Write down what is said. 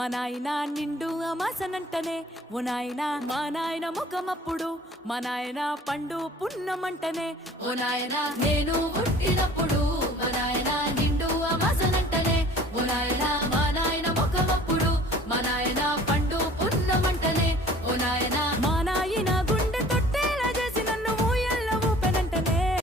మా నాయన నిండు అమాసనంటనే ఓ నాయన మా నాయన ముఖమప్పుడు మా నాయన పండు పున్నమంటనే ఓ నాయన నేను పుట్టినప్పుడు మా నాయన